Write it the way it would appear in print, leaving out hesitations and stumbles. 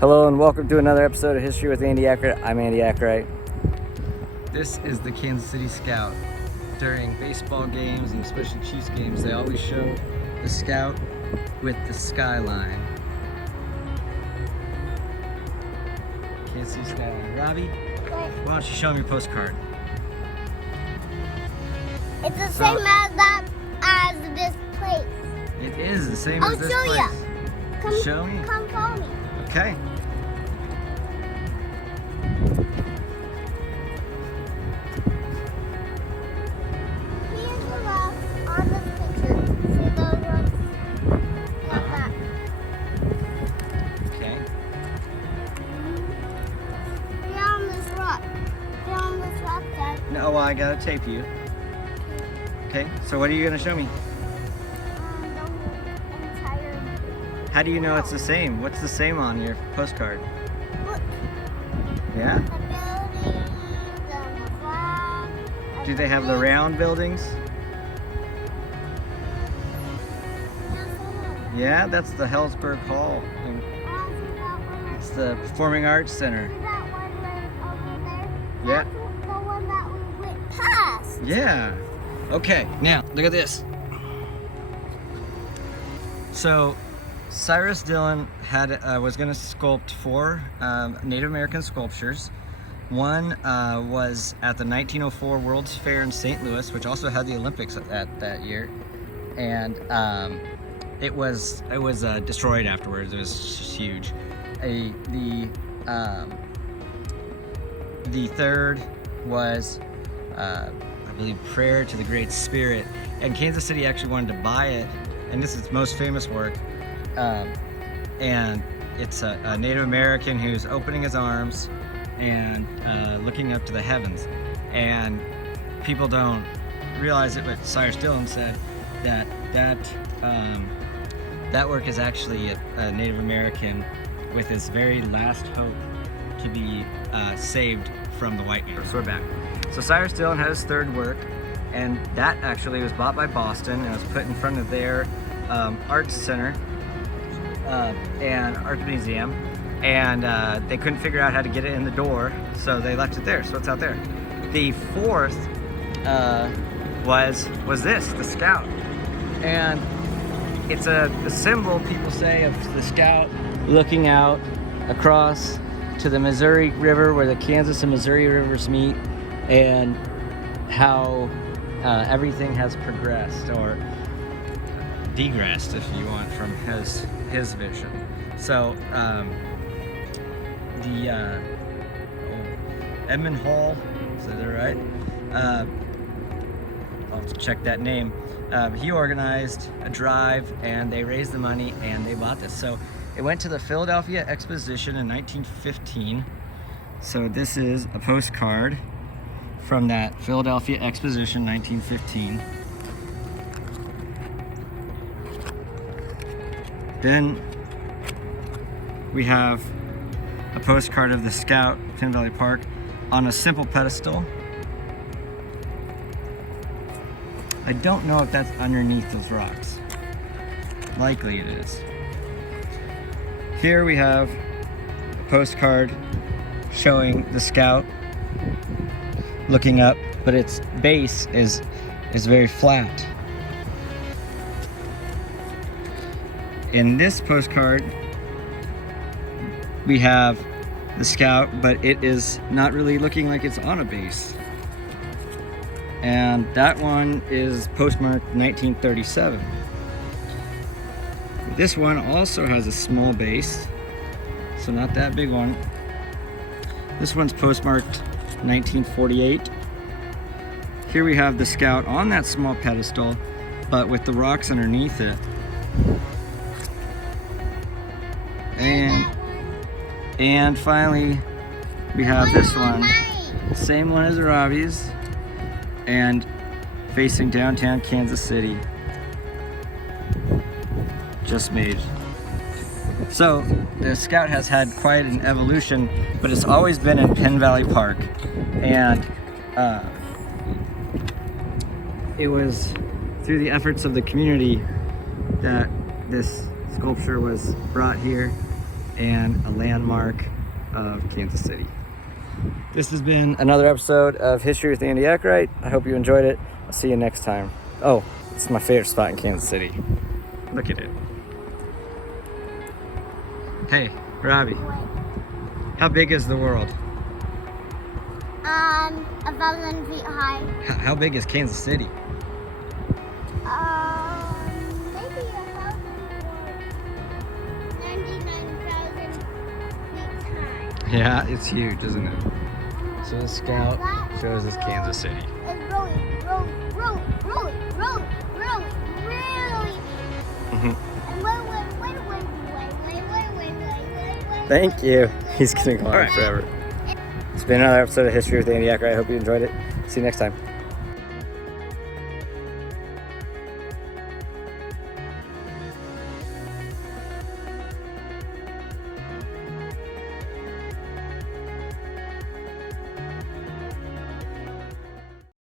Hello and welcome to another episode of History with Andy Akright. I'm Andy Akright. This is the Kansas City Scout. During baseball games and especially Chiefs games, they always show the Scout with the skyline. Kansas City skyline. Robbie, why don't you show me your postcard? It's the same as this place. It is the same as this place. I'll show you. Come, show me. Come follow me. Okay. Here's the rocks on this picture. See those rocks? Like that. Okay. They're on this rock. They're on this rock, Dad. No, well, I gotta tape you. Okay, so what are you gonna show me? The entire... How do you know it's the same? What's the same on your postcard? Look. Yeah? The buildings and the flag. and Do they have the round buildings? Yeah, that's the Hellsberg Hall. And it's the Performing Arts Center. See that one right over there? Yeah. That's the one that we went past. Yeah. Okay, now look at this. So Cyrus Dallin was going to sculpt four Native American sculptures. One was at the 1904 World's Fair in St. Louis, which also had the Olympics at that year, and it was destroyed afterwards. It was huge. The third was I believe Prayer to the Great Spirit, and Kansas City actually wanted to buy it, and this is its most famous work. And it's a Native American who's opening his arms and looking up to the heavens. And people don't realize it, but Cyrus Dallin said that work is actually a Native American with his very last hope to be saved from the white man. So we're back. So Cyrus Dallin had his third work, and that actually was bought by Boston and was put in front of their arts center and art museum, and they couldn't figure out how to get it in the door, so they left it there. So it's out there. The fourth was this, the Scout, and it's a symbol, people say, of the Scout looking out across to the Missouri River, where the Kansas and Missouri rivers meet, and how everything has progressed or degressed, if you want, from his vision. So the Edmund Hall, is that right? I'll have to check that name. He organized a drive, and they raised the money, and they bought this. So it went to the Philadelphia Exposition in 1915. So this is a postcard from that Philadelphia Exposition, 1915. Then we have a postcard of the Scout, Penn Valley Park, on a simple pedestal. I don't know if that's underneath those rocks. Likely it is. Here we have a postcard showing the Scout looking up, but its base is very flat. In this postcard, we have the Scout, but it is not really looking like it's on a base. And that one is postmarked 1937. This one also has a small base, so not that big one. This one's postmarked 1948. Here we have the Scout on that small pedestal, but with the rocks underneath it. And finally, we have this one, same one as Robbie's, and facing downtown Kansas City. Just made. So the Scout has had quite an evolution, but it's always been in Penn Valley Park, and it was through the efforts of the community that this sculpture was brought here, and a landmark of Kansas City. This has been another episode of History with Andy Akright. I hope you enjoyed it. I'll see you next time. Oh, it's my favorite spot in Kansas City. Look at it. Hey, Robbie, how big is the world? 1,000 feet high. How big is Kansas City? Maybe 1,000 or 99,000 feet high. Yeah, it's huge, isn't it? So the scout shows us Kansas City. It's really big. And wait. Thank you. He's gonna go on forever. It's been another episode of History with Andy Akright. I hope you enjoyed it. See you next time.